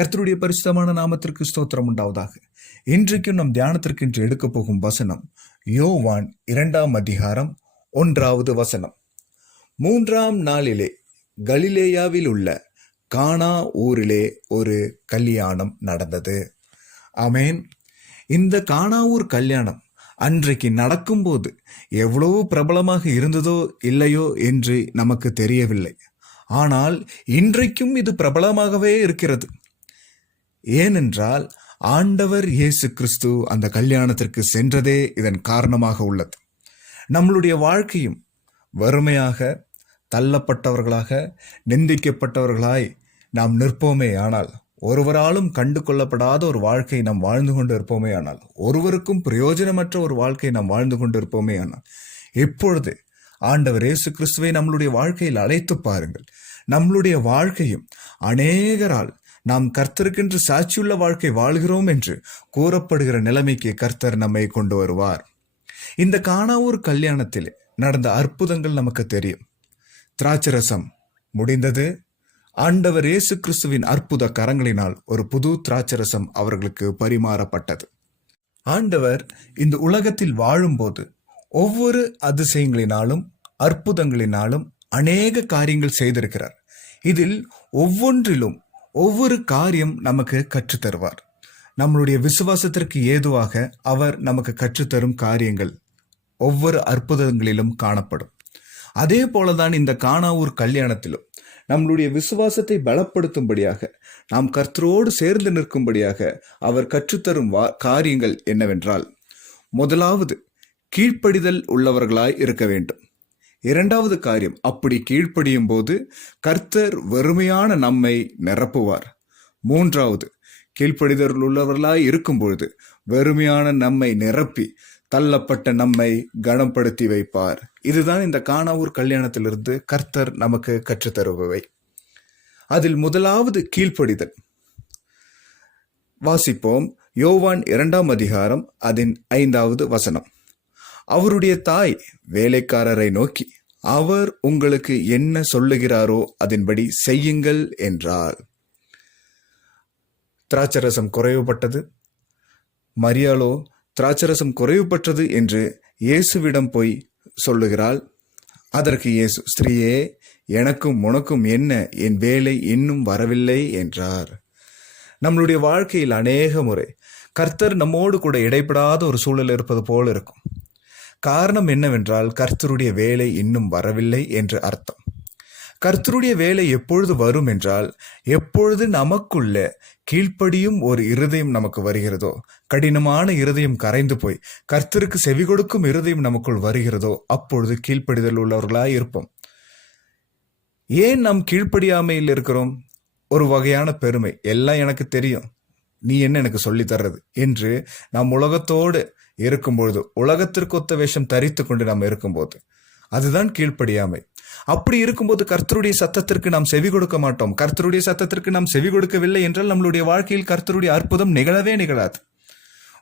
கர்த்தருடைய பரிசுத்தமான நாமத்திற்கு ஸ்தோத்திரம் உண்டாவதாக. இன்றைக்கும் நம் தியானத்திற்கு இன்று எடுக்க போகும் வசனம் யோவான் 2ஆம் அதிகாரம் 1வது வசனம். 3ஆம் நாளிலே கலிலேயாவில் உள்ள கானா ஊரிலே ஒரு கல்யாணம் நடந்தது. ஆமேன். இந்த கானாவூர் கல்யாணம் அன்றைக்கு நடக்கும்போது எவ்வளவு பிரபலமாக இருந்ததோ இல்லையோ என்று நமக்கு தெரியவில்லை. ஆனால் இன்றைக்கும் இது பிரபலமாகவே இருக்கிறது. ஏனென்றால் ஆண்டவர் இயேசு கிறிஸ்து அந்த கல்யாணத்திற்கு சென்றதே இதன் காரணமாக உள்ளது. நம்மளுடைய வாழ்க்கையும் வறுமையாக, தள்ளப்பட்டவர்களாக, நிந்திக்கப்பட்டவர்களாய் நாம் நிற்போமே ஆனால், ஒருவராலும் கண்டு கொள்ளப்படாத ஒரு வாழ்க்கை நாம் வாழ்ந்து கொண்டு இருப்போமே ஆனால், ஒருவருக்கும் பிரயோஜனமற்ற ஒரு வாழ்க்கை நாம் வாழ்ந்து கொண்டு இருப்போமே ஆனால், இப்பொழுது ஆண்டவர் இயேசு கிறிஸ்துவை நம்மளுடைய வாழ்க்கையில் அழைத்து பாருங்கள். நம்மளுடைய வாழ்க்கையும் அநேகரால் நாம் கர்த்தருக்கென்று சாட்சியுள்ள வாழ்க்கை வாழ்கிறோம் என்று கூறப்படுகிற நிலைமைக்கு கர்த்தர் நம்மை கொண்டு வருவார். இந்த கானாவூர் கல்யாணத்தில் நடந்த அற்புதங்கள் நமக்கு தெரியும். திராட்சரசம் முடிந்தது. ஆண்டவர் இயேசு கிறிஸ்துவின் அற்புத கரங்களினால் ஒரு புது திராட்சரசம் அவர்களுக்கு பரிமாறப்பட்டது. ஆண்டவர் இந்த உலகத்தில் வாழும்போது ஒவ்வொரு அதிசயங்களினாலும் அற்புதங்களினாலும் அநேக காரியங்கள் செய்திருக்கிறார். இதில் ஒவ்வொன்றிலும் ஒவ்வொரு காரியம் நமக்கு கற்றுத்தருவார். நம்மளுடைய விசுவாசத்திற்கு ஏதுவாக அவர் நமக்கு கற்றுத்தரும் காரியங்கள் ஒவ்வொரு அற்புதங்களிலும் காணப்படும். அதே போலதான் இந்த கானாவூர் கல்யாணத்திலும் நம்மளுடைய விசுவாசத்தை பலப்படுத்தும்படியாக, நாம் கர்த்தரோடு சேர்ந்து நிற்கும்படியாக அவர் கற்றுத்தரும் காரியங்கள் என்னவென்றால், முதலாவது கீழ்ப்படிதல் உள்ளவர்களாய் இருக்க வேண்டும். இரண்டாவது காரியம், அப்படி கீழ்ப்படியும் போது கர்த்தர் வெறுமையான நம்மை நிரப்புவார். மூன்றாவது, கீழ்ப்படிதல் உள்ளவர்களாய் இருக்கும் பொழுது வெறுமையான நம்மை நிரப்பி தள்ளப்பட்ட நம்மை கனப்படுத்தி வைப்பார். இதுதான் இந்த கானாவூர் கல்யாணத்திலிருந்து கர்த்தர் நமக்கு கற்றுத்தருபவை. அதில் முதலாவது கீழ்ப்படிதல். வாசிப்போம். யோவான் 2ஆம் அதிகாரம் அதன் 5வது வசனம். அவருடைய தாய் வேலைக்காரரை நோக்கி, அவர் உங்களுக்கு என்ன சொல்லுகிறாரோ அதன்படி செய்யுங்கள் என்றார். திராட்சரசம் குறைவுபட்டது. மரியாளோ திராட்சரசம் குறைவுபட்டது என்று இயேசுவிடம் போய் சொல்லுகிறாள். அதற்கு இயேசு, ஸ்திரீயே, எனக்கும் உனக்கும் என்ன, என் வேலை இன்னும் வரவில்லை என்றார். நம்மளுடைய வாழ்க்கையில் அநேக முறை கர்த்தர் நம்மோடு கூட இடைப்படாத ஒரு சூழல் இருப்பது போல இருக்கும். காரணம் என்னவென்றால், கர்த்தருடைய வேலை இன்னும் வரவில்லை என்று அர்த்தம். கர்த்தருடைய வேலை எப்பொழுது வரும் என்றால், எப்பொழுது நமக்குள்ள கீழ்ப்படியும் ஒரு இருதயம் நமக்கு வருகிறதோ, கடினமான இருதயம் கரைந்து போய் கர்த்தருக்கு செவி கொடுக்கும் இருதயம் நமக்குள் வருகிறதோ, அப்பொழுது கீழ்ப்படிதல் உள்ளவர்களாய் இருப்போம். ஏன் நாம் கீழ்ப்படியாமையில் இருக்கிறோம்? ஒரு வகையான பெருமை. எல்லாம் எனக்கு தெரியும், நீ என்ன எனக்கு சொல்லி தர்றது என்று நாம் உலகத்தோடு இருக்கும்பொழுது, உலகத்திற்கு ஒத்த வேஷம் தரித்து கொண்டு நாம் இருக்கும்போது, அதுதான் கீழ்ப்படியாமை. அப்படி இருக்கும்போது கர்த்தருடைய சத்தத்திற்கு நாம் செவி கொடுக்க மாட்டோம். கர்த்தருடைய சத்தத்திற்கு நாம் செவி கொடுக்கவில்லை என்றால் நம்மளுடைய வாழ்க்கையில் கர்த்தருடைய அற்புதம் நிகழவே நிகழாது.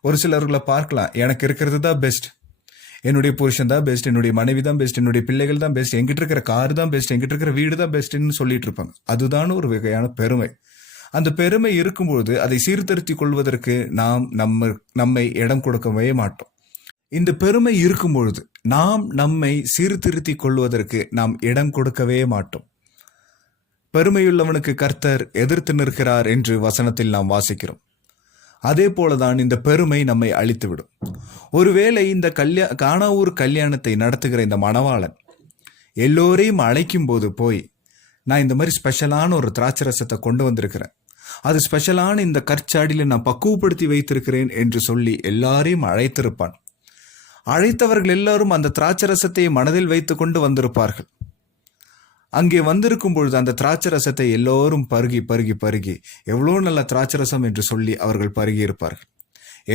ஒரு சிலர்களை பார்க்கலாம், எனக்கு இருக்கிறது தான் பெஸ்ட், என்னுடைய புருஷன் தான் பெஸ்ட், என்னுடைய மனைவி தான் பெஸ்ட், என்னுடைய பிள்ளைகள் தான் பெஸ்ட், எங்கிட்ட இருக்கிற கார் தான் பெஸ்ட், எங்கிட்ட இருக்கிற வீடு தான் பெஸ்ட்ன்னு சொல்லிட்டு இருப்பாங்க. அதுதான் ஒரு வகையான பெருமை. அந்த பெருமை இருக்கும்பொழுது அதை சீர்திருத்தி கொள்வதற்கு நாம் நம்மை இடம் கொடுக்கவே மாட்டோம். இந்த பெருமை இருக்கும் பொழுது நாம் நம்மை சீர்திருத்தி கொள்வதற்கு நாம் இடம் கொடுக்கவே மாட்டோம். பெருமையுள்ளவனுக்கு கர்த்தர் எதிர்த்து நிற்கிறார் என்று வசனத்தில் நாம் வாசிக்கிறோம். அதே போலதான் இந்த பெருமை நம்மை அழித்துவிடும். ஒருவேளை இந்த கானாவூர் கல்யாணத்தை நடத்துகிற இந்த மணவாளன் எல்லோரையும் அழைக்கும் போது போய், நான் இந்த மாதிரி ஸ்பெஷலான ஒரு திராட்சரசத்தை கொண்டு வந்திருக்கிறேன், அது ஸ்பெஷலான இந்த கற்சாடியில நான் பக்குவப்படுத்தி வைத்திருக்கிறேன் என்று சொல்லி எல்லாரையும் அழைத்திருப்பான். அழைத்தவர்கள் எல்லாரும் அந்த திராட்சரசத்தை மனதில் வைத்து கொண்டு வந்திருப்பார்கள். அங்கே வந்திருக்கும் பொழுது அந்த திராட்சரசத்தை எல்லோரும் பருகி பருகி பருகி எவ்வளோ நல்ல திராட்சரசம் என்று சொல்லி அவர்கள் பருகி இருப்பார்கள்.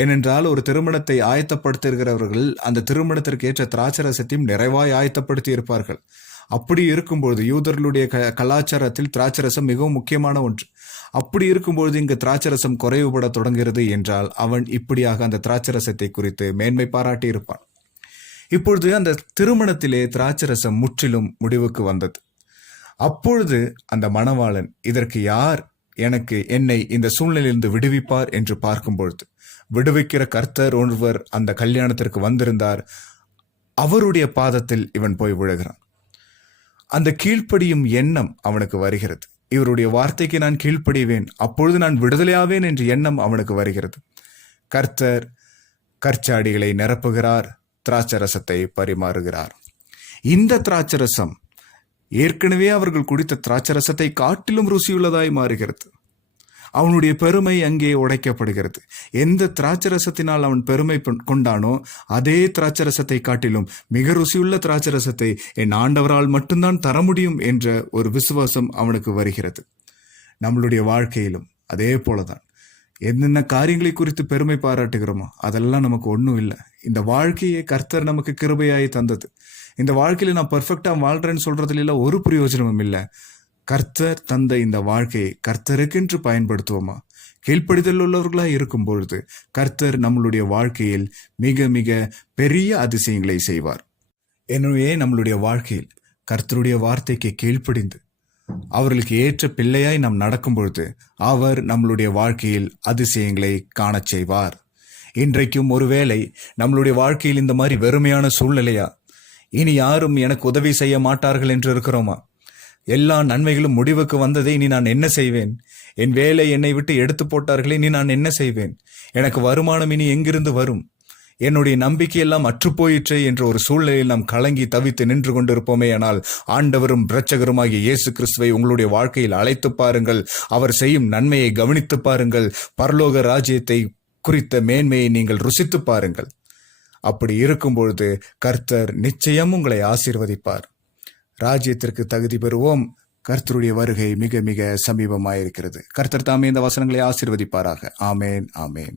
ஏனென்றால் ஒரு திருமணத்தை ஆயத்தப்படுத்துகிறவர்கள் அந்த திருமணத்திற்கு ஏற்ற திராட்சரசத்தையும் நிறைவாய் ஆயத்தப்படுத்தி இருப்பார்கள். அப்படி இருக்கும்பொழுது யூதர்களுடைய கலாச்சாரத்தில் திராட்சரசம் மிகவும் முக்கியமான ஒன்று. அப்படி இருக்கும்பொழுது இங்கு திராட்சரசம் குறைவுபட தொடங்குகிறது என்றால், அவன் இப்படியாக அந்த திராட்சரசத்தை குறித்து மேன்மை பாராட்டி இருப்பான். இப்பொழுது அந்த திருமணத்திலே திராட்சரசம் முற்றிலும் முடிவுக்கு வந்தது. அப்பொழுது அந்த மணவாளன், இதற்கு யார் என்னை இந்த சூழ்நிலையிலிருந்து விடுவிப்பார் என்று பார்க்கும் பொழுது, விடுவிக்கிற கர்த்தர் ஒருவர் அந்த கல்யாணத்திற்கு வந்திருந்தார். அவருடைய பாதத்தில் இவன் போய் விழுகிறான். அந்த கீழ்ப்படியும் எண்ணம் அவனுக்கு வருகிறது. இவருடைய வார்த்தைக்கு நான் கீழ்ப்படிவேன், அப்பொழுது நான் விடுதலையாவேன் என்ற எண்ணம் அவனுக்கு வருகிறது. கர்த்தர் கற்சாடிகளை நிரப்புகிறார், திராட்சரசத்தை பரிமாறுகிறார். இந்த திராட்சரசம் ஏற்கனவே அவர்கள் குடித்த திராட்சரசத்தை காட்டிலும் ருசியுள்ளதாய் மாறுகிறது. அவனுடைய பெருமை அங்கே உடைக்கப்படுகிறது. எந்த திராட்சரசத்தினால் அவன் பெருமை கொண்டானோ அதே திராட்சரசத்தை காட்டிலும் மிக ருசியுள்ள திராட்சரசத்தை என் ஆண்டவரால் மட்டும்தான் தர முடியும் என்ற ஒரு விசுவாசம் அவனுக்கு வருகிறது. நம்மளுடைய வாழ்க்கையிலும் அதே போலதான். என்னென்ன காரியங்களை குறித்து பெருமை பாராட்டுகிறோமோ அதெல்லாம் நமக்கு ஒன்றும் இல்லை. இந்த வாழ்க்கையை கர்த்தர் நமக்கு கிருபையாய் தந்தது. இந்த வாழ்க்கையில நான் பர்ஃபெக்டா வாழ்றேன்னு சொல்றதுல ஒரு பிரயோஜனமும் இல்லை. கர்த்தர் தந்த இந்த வாழ்க்கையை கர்த்தருக்கென்று பயன்படுத்துவோமா? கீழ்ப்படிதல் உள்ளவர்களாய் இருக்கும் பொழுது கர்த்தர் நம்மளுடைய வாழ்க்கையில் மிக மிக பெரிய அதிசயங்களை செய்வார். எனவே நம்மளுடைய வாழ்க்கையில் கர்த்தருடைய வார்த்தைக்கு கீழ்ப்படிந்து அவர்களுக்கு ஏற்ற பிள்ளையாய் நாம் நடக்கும் பொழுது அவர் நம்மளுடைய வாழ்க்கையில் அதிசயங்களை காணச் செய்வார். இன்றைக்கும் ஒருவேளை நம்மளுடைய வாழ்க்கையில் இந்த மாதிரி வெறுமையான சூழ்நிலையா, இனி யாரும் எனக்கு உதவி செய்ய மாட்டார்கள் என்று இருக்கிறோமா? எல்லா நன்மைகளும் முடிவுக்கு வந்ததை இனி நான் என்ன செய்வேன்? என் வேலை என்னை விட்டு எடுத்து போட்டார்களே, இனி நான் என்ன செய்வேன்? எனக்கு வருமானம் இனி எங்கிருந்து வரும்? என்னுடைய நம்பிக்கையெல்லாம் அற்றுப்போயிற்றே என்ற ஒரு சூழ்நிலையில் நாம் கலங்கி தவித்து நின்று கொண்டிருப்போமே. ஆனால் ஆண்டவரும் இரட்சகருமாகிய இயேசு கிறிஸ்துவை உங்களுடைய வாழ்க்கையில் அழைத்து பாருங்கள். அவர் செய்யும் நன்மையை கவனித்து பாருங்கள். பரலோக ராஜ்யத்தை குறித்த மேன்மையை நீங்கள் ருசித்து பாருங்கள். அப்படி இருக்கும் பொழுது கர்த்தர் நிச்சயம் உங்களை ஆசீர்வதிப்பார். ராஜ்யத்திற்கு தகுதி பெறுவோம். கர்த்தருடைய வருகை மிக மிக சமீபமாயிருக்கிறது. கர்த்தர் தாமே இந்த வசனங்களை ஆசீர்வதிப்பாராக. ஆமேன், ஆமேன்.